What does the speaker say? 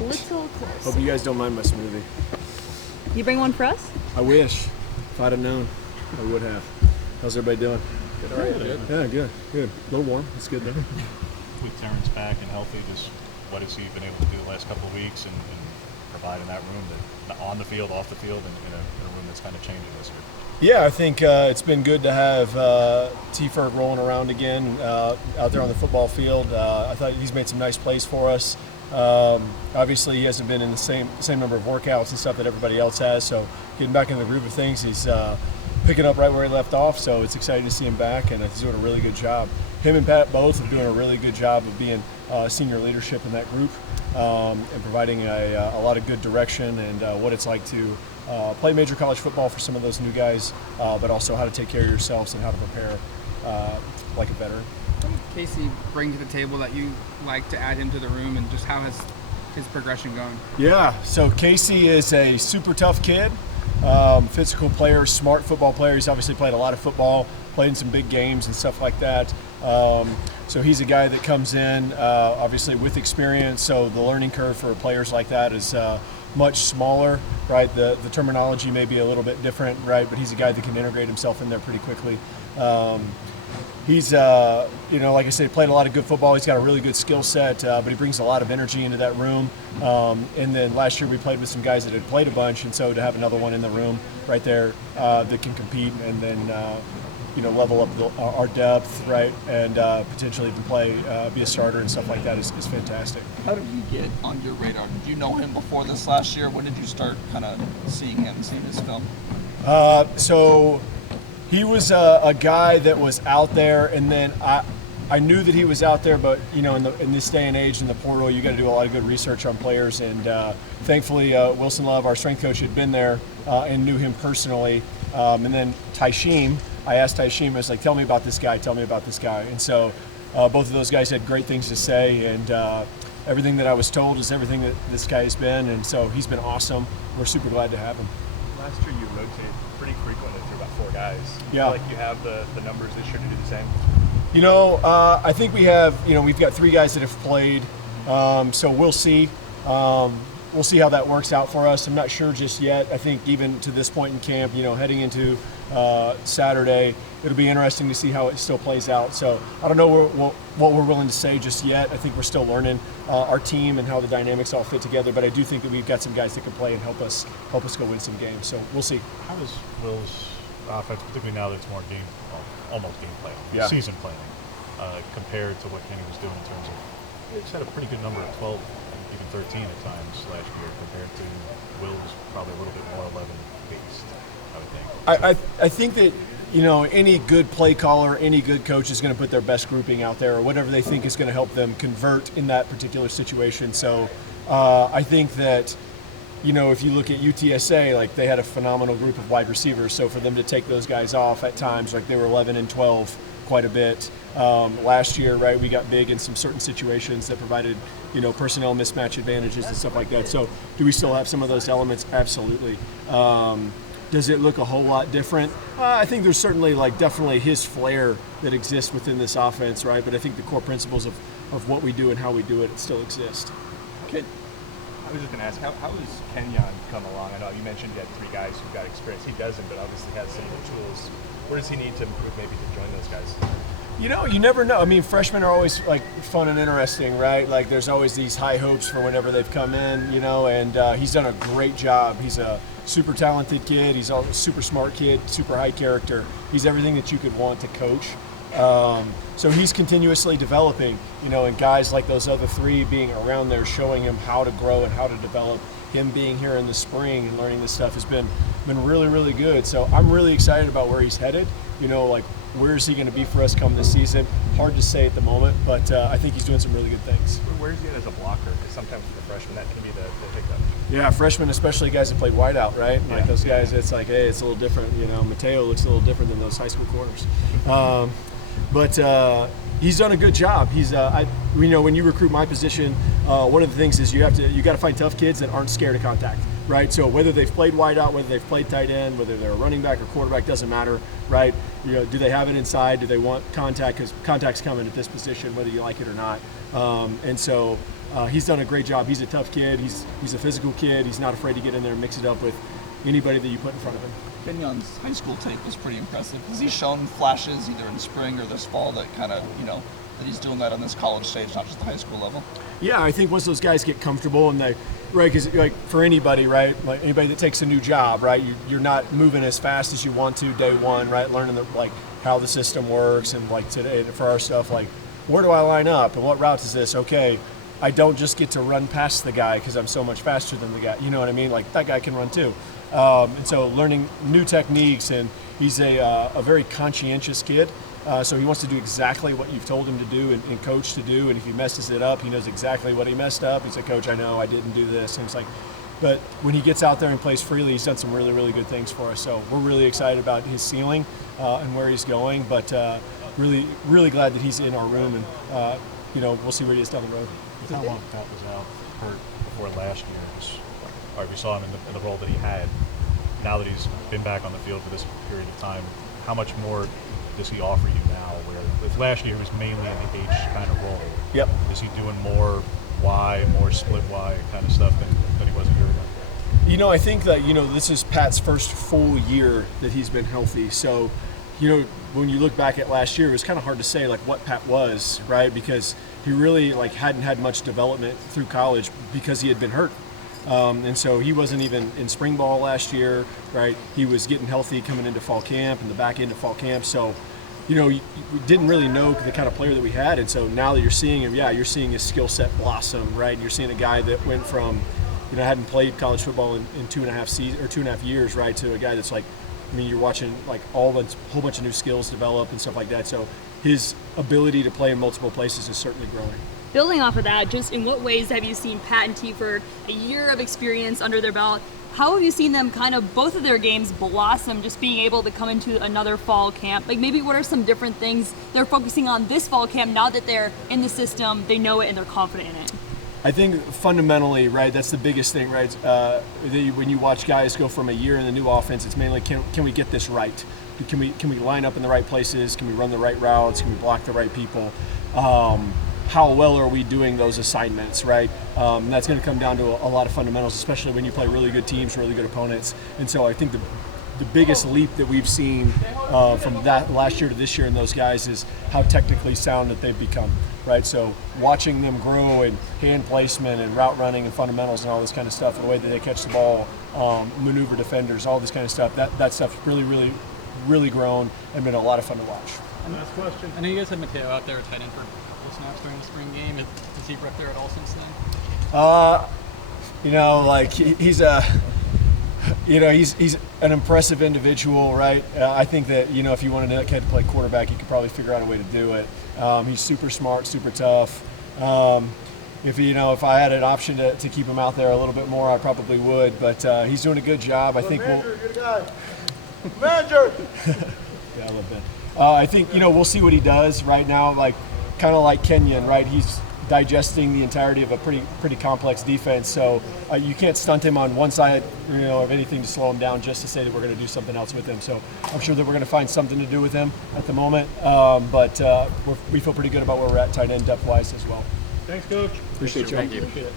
Little close. Hope you guys don't mind my smoothie. You bring one for us? I wish. If I'd have known, I would have. How's everybody doing? Good, all right, good. Yeah, good. Good. A little warm. It's good though. With Terrence back and healthy, just what has he been able to do the last couple of weeks and provide in that room, that on the field, off the field, and in a room that's kind of changing this year? Yeah, I think it's been good to have T-Ferg rolling around again out there on the football field. I thought he's made some nice plays for us. Obviously, he hasn't been in the same number of workouts and stuff that everybody else has, so getting back in the groove of things, he's picking up right where he left off, so it's exciting to see him back, and he's doing a really good job. Him and Pat both are doing a really good job of being senior leadership in that group and providing a lot of good direction and what it's like to play major college football for some of those new guys, but also how to take care of yourselves and how to prepare like a veteran. What did Casey bring to the table that you like to add him to the room, and just how has his progression gone? Yeah, so Casey is a super tough kid, physical player, smart football player. He's obviously played a lot of football, played in some big games and stuff like that. So he's a guy that comes in obviously with experience, so the learning curve for players like that is much smaller, right? The terminology may be a little bit different, right? But he's a guy that can integrate himself in there pretty quickly. He's, like I said, played a lot of good football. He's got a really good skill set, but he brings a lot of energy into that room. And then last year we played with some guys that had played a bunch, and so to have another one in the room right there that can compete and then, level up our depth, right, and potentially even be a starter and stuff like that is fantastic. How did he get on your radar? Did you know him before this last year? When did you start kind of seeing him, seeing his film? So he was a guy that was out there, and then I knew that he was out there, but in this day and age in the portal, you got to do a lot of good research on players, and thankfully Wilson Love, our strength coach, had been there and knew him personally. And then I asked Taishim, I was like, tell me about this guy. And so both of those guys had great things to say, and everything that I was told is everything that this guy has been, and so he's been awesome. We're super glad to have him. Last year you rotated pretty frequently through about 4 guys. Yeah. Do you feel like you have the numbers this year to do the same? I think we have, we've got 3 guys that have played, so we'll see. We'll see how that works out for us. I'm not sure just yet. I think even to this point in camp, heading into Saturday, it'll be interesting to see how it still plays out. So I don't know what we're willing to say just yet. I think we're still learning our team and how the dynamics all fit together. But I do think that we've got some guys that can play and help us go win some games. So we'll see. How does Will's offense, particularly now that it's more almost game planning, season planning, compared to what Kenny was doing in terms of, he's had a pretty good number of 12, even 13 at times last year, compared to Will's probably a little bit more 11 based, I would think. I think that any good play caller, any good coach is going to put their best grouping out there, or whatever they think is going to help them convert in that particular situation. So I think that if you look at UTSA, like they had a phenomenal group of wide receivers. So for them to take those guys off at times, like they were 11 and 12 quite a bit. Last year, right, we got big in some certain situations that provided, personnel mismatch advantages and stuff like that. So do we still have some of those elements? Absolutely. Does it look a whole lot different? I think there's certainly definitely his flair that exists within this offense, right? But I think the core principles of what we do and how we do it still exist. I was just going to ask, how has Kenyon come along? I know you mentioned you had 3 guys who've got experience. He doesn't, but obviously has some of the tools. Where does he need to improve maybe to join those guys? You never know. I mean, freshmen are always fun and interesting, right? There's always these high hopes for whenever they've come in, and he's done a great job. He's a super talented kid. He's a super smart kid, super high character. He's everything that you could want to coach. So he's continuously developing, and guys like those other 3 being around there showing him how to grow and how to develop. Him being here in the spring and learning this stuff has been really, really good. So I'm really excited about where he's headed. Where is he going to be for us come this season? Hard to say at the moment, but I think he's doing some really good things. Where is he as a blocker? Because sometimes for the freshmen, that can be the hiccup. Yeah, freshmen, especially guys that played wideout, right? Those guys, it's hey, it's a little different. Mateo looks a little different than those high school corners. But he's done a good job. He's, when you recruit my position, one of the things is you got to find tough kids that aren't scared of contact. right? So whether they've played wide out, whether they've played tight end, whether they're a running back or quarterback, doesn't matter, right? Do they have it inside? Do they want contact? Because contact's coming at this position, whether you like it or not. And so he's done a great job. He's a tough kid. He's a physical kid. He's not afraid to get in there and mix it up with anybody that you put in front of him. Kenyon's high school tape was pretty impressive. Has he shown flashes either in spring or this fall that kind of, that he's doing that on this college stage, not just the high school level? Yeah, I think once those guys get comfortable and right, because like for anybody, right, like anybody that takes a new job, right, you're not moving as fast as you want to day one, right, learning how the system works and like today for our stuff, like where do I line up and what route is this? Okay, I don't just get to run past the guy because I'm so much faster than the guy. You know what I mean? Like that guy can run too. And so learning new techniques, and he's a very conscientious kid. So he wants to do exactly what you've told him to do and coach to do. And if he messes it up, he knows exactly what he messed up. He's like, Coach, I know I didn't do this. And it's like, but when he gets out there and plays freely, he's done some really, really good things for us. So we're really excited about his ceiling and where he's going. But really, really glad that he's in our room, and we'll see where he is down the road. How long Pat was out hurt before last year? All right, we saw him in the role that he had. Now that he's been back on the field for this period of time, how much more does he offer you now? Where with last year he was mainly in the H kind of role. Yep. Is he doing more Y, more split Y kind of stuff than he was a year ago? I think that this is Pat's first full year that he's been healthy. So, when you look back at last year, it was kind of hard to say like what Pat was, right? Because he really hadn't had much development through college because he had been hurt. And so he wasn't even in spring ball last year, right? He was getting healthy coming into fall camp and the back end of fall camp. So, we didn't really know the kind of player that we had. And so now that you're seeing him, you're seeing his skill set blossom, right? And you're seeing a guy that went from, hadn't played college football in 2.5 years, right? To a guy that's you're watching a whole bunch of new skills develop and stuff like that. So his ability to play in multiple places is certainly growing. Building off of that, just in what ways have you seen Pat and T-Ford, a year of experience under their belt, how have you seen them kind of both of their games blossom, just being able to come into another fall camp? Like maybe what are some different things they're focusing on this fall camp now that they're in the system, they know it, and they're confident in it? I think fundamentally, right, that's the biggest thing, right? When you watch guys go from a year in the new offense, it's mainly can we get this right? Can we line up in the right places? Can we run the right routes? Can we block the right people? How well are we doing those assignments, right? And that's going to come down to a lot of fundamentals, especially when you play really good teams, really good opponents. And so I think the biggest leap that we've seen from that last year to this year in those guys is how technically sound that they've become, right? So watching them grow in hand placement and route running and fundamentals and all this kind of stuff, and the way that they catch the ball, maneuver defenders, all this kind of stuff, that stuff's really, really, really grown and been a lot of fun to watch. Last question. I know you guys had Mateo out there at tight end for a couple snaps during the spring game. Has he ripped there at all since then? He's an impressive individual, right? I think that if you wanted that kid to play quarterback, you could probably figure out a way to do it. He's super smart, super tough. If I had an option to keep him out there a little bit more, I probably would. But he's doing a good job. I think good guy. Manager. Yeah, I love Ben. I think we'll see what he does right now. Kind of like Kenyon, right? He's digesting the entirety of a pretty complex defense. So you can't stunt him on one side, of anything to slow him down just to say that we're going to do something else with him. So I'm sure that we're going to find something to do with him at the moment. But we feel pretty good about where we're at tight end depth-wise as well. Thanks, Coach. Appreciate you. Thank you. Appreciate it.